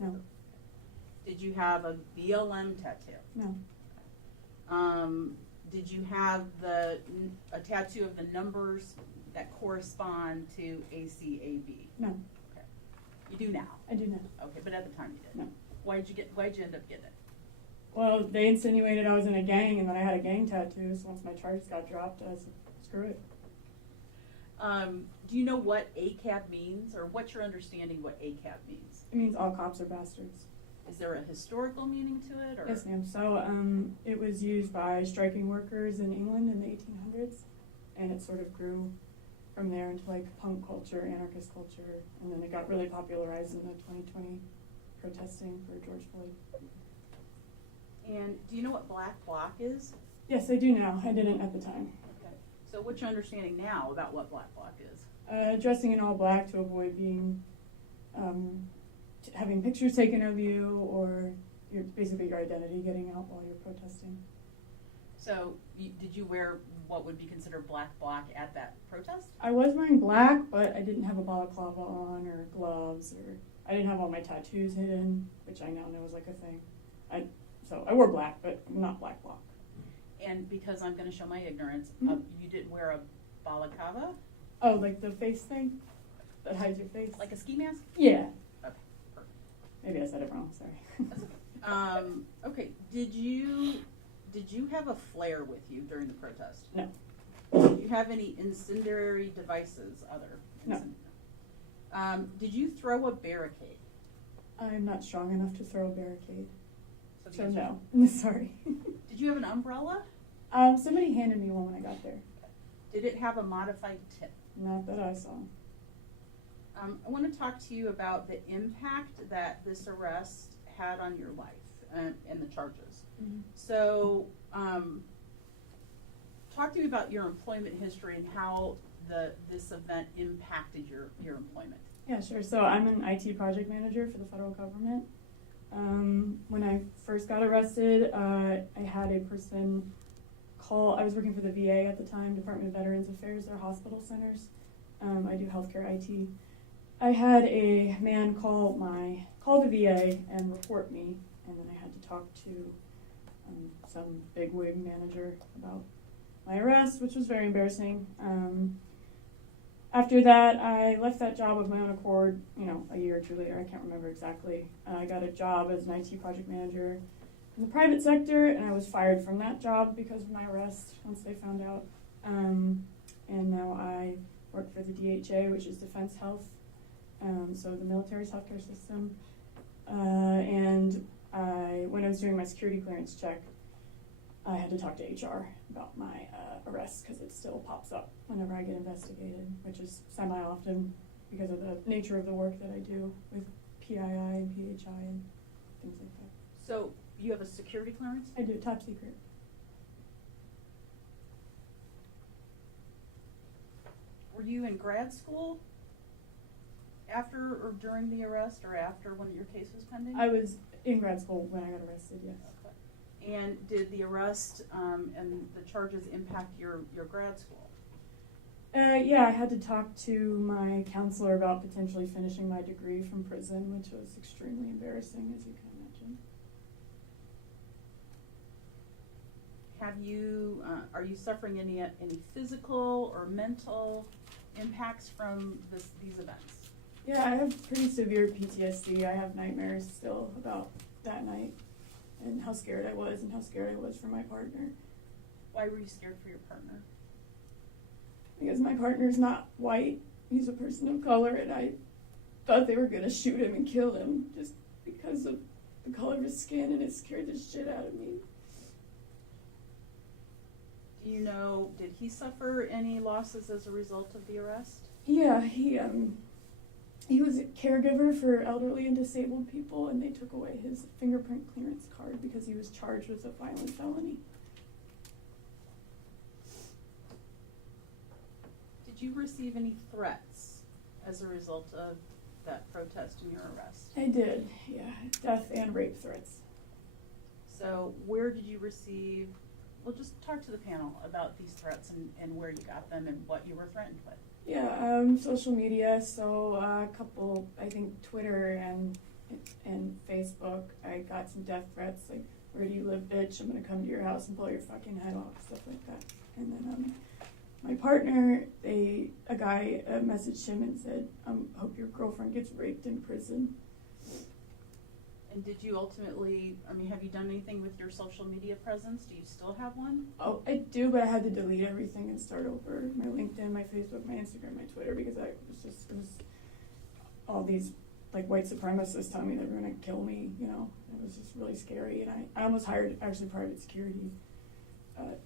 No. Did you have a BLM tattoo? No. Did you have a tattoo of the numbers that correspond to ACAB? No. Okay. You do now? I do not. Okay, but at the time you did. No. Why'd you end up getting it? Well, they insinuated I was in a gang, and then I had a gang tattoo, so once my charges got dropped, I said, screw it. Do you know what ACAB means, or what's your understanding what ACAB means? It means all cops are bastards. Is there a historical meaning to it? Or? Yes, ma'am. So it was used by striking workers in England in the 1800s, and it sort of grew from there into like punk culture, anarchist culture, and then it got really popularized in the 2020 protesting for George Floyd. And do you know what black bloc is? Yes, I do now. I didn't at the time. Okay. So what's your understanding now about what black bloc is? Dressing in all black to avoid being, having pictures taken of you, or basically your identity getting out while you're protesting. So did you wear what would be considered black bloc at that protest? I was wearing black, but I didn't have a balaclava on or gloves, or I didn't have all my tattoos hidden, which I now know is like a thing. So I wore black, but not black bloc. And because I'm going to show my ignorance, you didn't wear a balaclava? Oh, like the face thing that hides your face? Like a ski mask? Yeah. Okay, perfect. Maybe I said it wrong. Sorry. That's okay. Okay. Did you have a flare with you during the protest? No. Did you have any incendiary devices? No. Did you throw a barricade? I'm not strong enough to throw a barricade. So the So answer no. Sorry. Did you have an umbrella? Somebody handed me one when I got there. Did it have a modified tip? Not that I saw. I want to talk to you about the impact that this arrest had on your life and the charges. Mm-hmm. So, talk to me about your employment history and how this event impacted your employment. Yeah, sure. So I'm an IT project manager for the federal government. When I first got arrested, I had a person call. I was working for the VA at the time, Department of Veterans Affairs, their hospital centers. I do healthcare IT. I had a man call the VA and report me, and then I had to talk to some bigwig manager about my arrest, which was very embarrassing. After that, I left that job of my own accord, a year or two later, I can't remember exactly. I got a job as an IT project manager in the private sector, and I was fired from that job because of my arrest once they found out. And now I work for the DHA, which is Defense Health, so the military's healthcare system. And when I was doing my security clearance check, I had to talk to HR about my arrest because it still pops up whenever I get investigated, which is semi-often because of the nature of the work that I do with PII and PHI and things like that. So you have a security clearance? I do, top secret. Were you in grad school after or during the arrest, or after when your case was pending? I was in grad school when I got arrested, yes. Okay. And did the arrest and the charges impact your grad school? Yeah, I had to talk to my counselor about potentially finishing my degree from prison, which was extremely embarrassing, as you can imagine. Are you suffering any physical or mental impacts from these events? Yeah, I have pretty severe PTSD. I have nightmares still about that night and how scared I was for my partner. Why were you scared for your partner? Because my partner's not white. He's a person of color, and I thought they were going to shoot him and kill him just because of the color of his skin, and it scared the shit out of me. Do you know, did he suffer any losses as a result of the arrest? Yeah, he was a caregiver for elderly and disabled people, and they took away his fingerprint clearance card because he was charged with a violent felony. Did you receive any threats as a result of that protest and your arrest? I did, yeah, death and rape threats. So where did you receive, well, just talk to the panel about these threats and where you got them and what you were threatened with. Yeah, social media, so a couple, I think Twitter and Facebook. I got some death threats, like, where do you live, bitch? I'm gonna come to your house and blow your fucking head off, stuff like that. And then my partner, a guy messaged him and said, hope your girlfriend gets raped in prison. And did you ultimately, I mean, have you done anything with your social media presence? Do you still have one? Oh, I do, but I had to delete everything and start over. My LinkedIn, my Facebook, my Instagram, my Twitter, because it was all these like white supremacists telling me they were gonna kill me, you know. It was just really scary, and I almost hired actually private security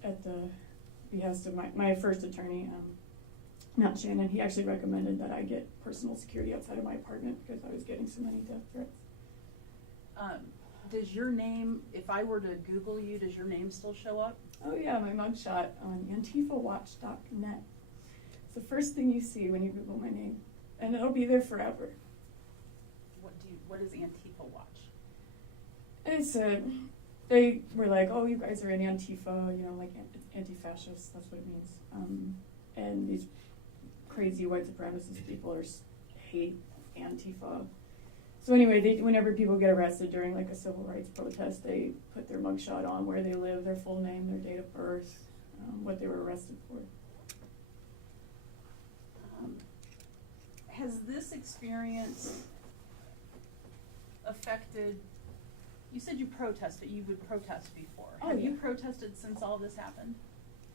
at the behest of my first attorney, Matt Shannon. He actually recommended that I get personal security outside of my apartment because I was getting so many death threats. Does your name, if I were to Google you, does your name still show up? Oh yeah, my mugshot on antifawatch.net. It's the first thing you see when you Google my name, and it'll be there forever. What is Antifa Watch? It's they were like, oh, you guys are in Antifa, you know, like anti-fascist, that's what it means. And these crazy white supremacist people hate Antifa. So anyway, whenever people get arrested during like a civil rights protest, they put their mugshot on, where they live, their full name, their date of birth, what they were arrested for. Has this experience affected, you said you protested, you would protest before. Oh, Have yeah. you protested since all this happened?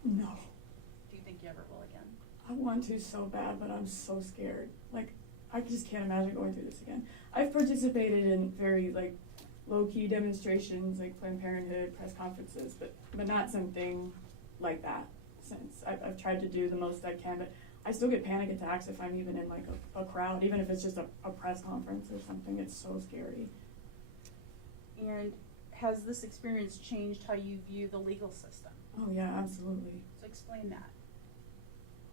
No. Do you think you ever will again? I want to so bad, but I'm so scared. Like, I just can't imagine going through this again. I've participated in very like low-key demonstrations, like Planned Parenthood, press conferences, but not something like that since. I've tried to do the most I can, but I still get panic attacks if I'm even in like a crowd, even if it's just a press conference or something. It's so scary. And has this experience changed how you view the legal system? Oh yeah, absolutely. So explain that.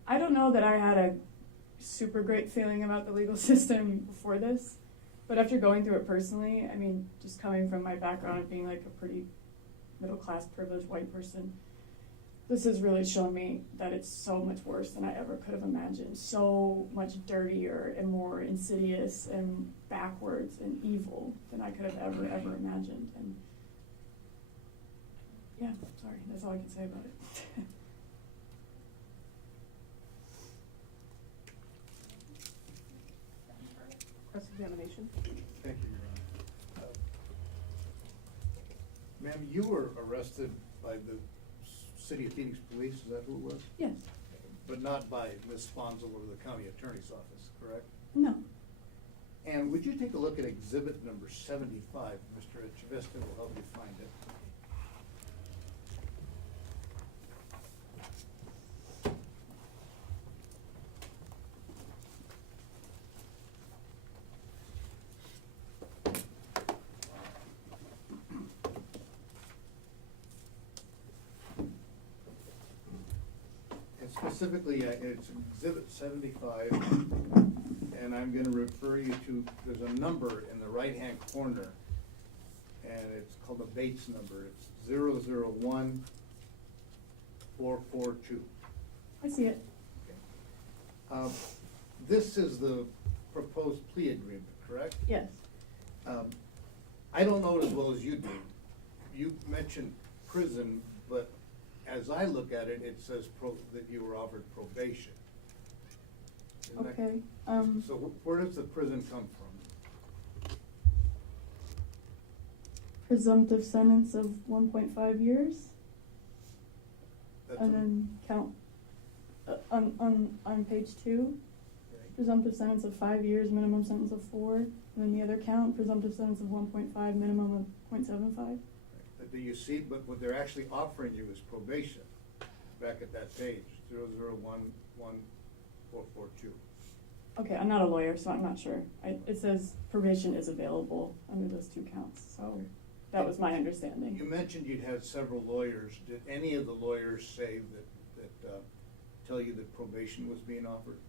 I don't know that I had a super great feeling about the legal system before this, but after going through it personally, I mean, just coming from my background of being like a pretty middle-class privileged white person, this has really shown me that it's so much worse than I ever could have imagined. So much dirtier and more insidious and backwards and evil than I could have ever imagined. And yeah, sorry, that's all I can say about it. Cross-examination. Thank you, Your Honor. Ma'am, you were arrested by the City of Phoenix Police, is that who it was? Yes. But not by Ms. Sponsel or the County Attorney's Office, correct? No. And would you take a look at exhibit number 75? Mr. Chavista will help you find it. Specifically, it's exhibit 75, and I'm going to refer you to, there's a number in the right-hand corner, and it's called the Bates number. It's 001442. I see it. Okay. This is the proposed plea agreement, correct? Yes. I don't know it as well as you do. You mentioned prison, but as I look at it, it says that you were offered probation. Isn't that- Okay. So where does the prison come from? Presumptive sentence of 1.5 years, That's and a- then count on page 2. okay. Presumptive sentence of 5 years, minimum sentence of 4. And then the other count, presumptive sentence of 1.5, minimum of 0.75. Do you see, but what they're actually offering you is probation, back at that page, 001442. Okay, I'm not a lawyer, so I'm not sure. It says probation is available under those 2 counts, so that was my understanding. You mentioned you'd had several lawyers. Did any of the lawyers say that tell you that probation was being offered?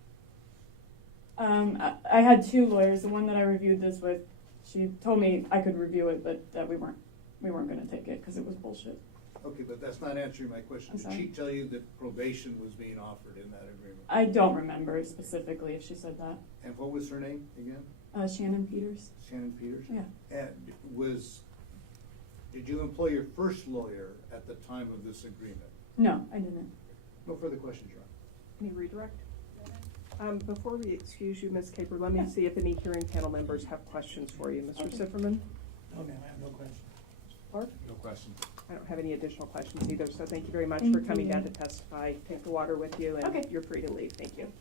I had 2 lawyers. The one that I reviewed this with, she told me I could review it, but that we weren't going to take it because it was bullshit. Okay, but that's not answering my question. I'm Did sorry? she tell you that probation was being offered in that agreement? I don't remember specifically if she said that. And what was her name again? Shannon Peters. Shannon Peters? Yeah. And did you employ your first lawyer at the time of this agreement? No, I didn't. No further questions, Your Honor. Any redirect? Before we excuse you, Ms. Caper, let me see if any hearing panel members have questions for you. Mr. Okay. Sifferman? No, ma'am, I have no questions. Clark? No questions. I don't have any additional questions either, so thank you very much Thank for coming you. down to testify. Take the water with you, and Okay. you're free to leave. Thank you.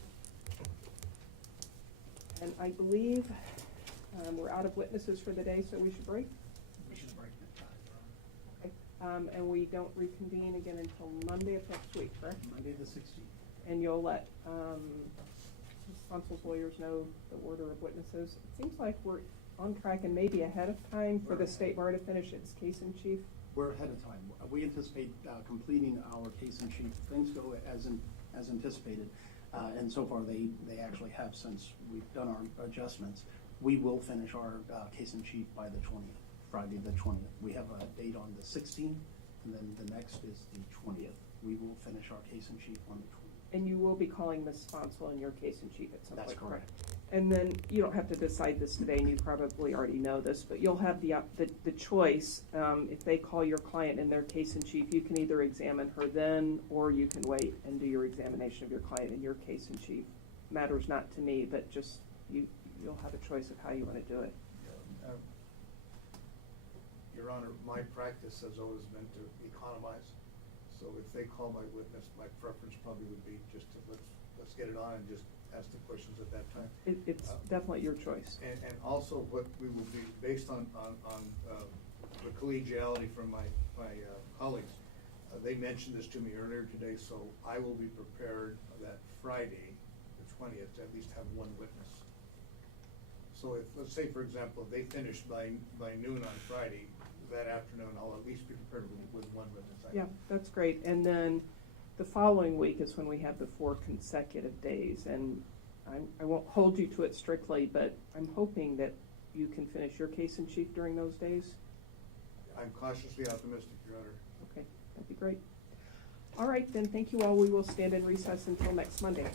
And I believe we're out of witnesses for the day, so we should break. We should break the tie, Your Honor. Okay. And we don't reconvene again until Monday of next week, correct? Monday the 16th. And you'll let Sponsel's lawyers know the order of witnesses. It seems like we're on track and maybe ahead of time for the state bar to finish its case in chief. We're ahead of time. We anticipate completing our case in chief. If things go as anticipated, and so far they actually have since we've done our adjustments. We will finish our case in chief by the 20th, Friday the 20th. We have a date on the 16th, and then the next is the 20th. We will finish our case in chief on the 20th. And you will be calling Ms. Sponsel in your case in chief at some point, That's correct. And then, you don't have to decide this today, and you probably already know this, but you'll have the choice, if they call your client in their case in chief, you can either examine her then, or you can wait and do your examination of your client in your case in chief. Matters not to me, but just, you'll have a choice of how you want to do it. Your Honor, my practice has always been to economize. So if they call my witness, my preference probably would be just to let's get it on and just ask the questions at that time. It's definitely your choice. And also what we will be, based on the collegiality from my colleagues, they mentioned this to me earlier today, so I will be prepared that Friday, the 20th, to at least have one witness. So if, let's say, for example, if they finish by noon on Friday, that afternoon, I'll at least be prepared with one witness. Yeah, that's great. And then the following week is when we have the 4 consecutive days. And I won't hold you to it strictly, but I'm hoping that you can finish your case in chief during those days. I'm cautiously optimistic, Your Honor. Okay, that'd be great. All right, then, thank you all. We will stand in recess until next Monday.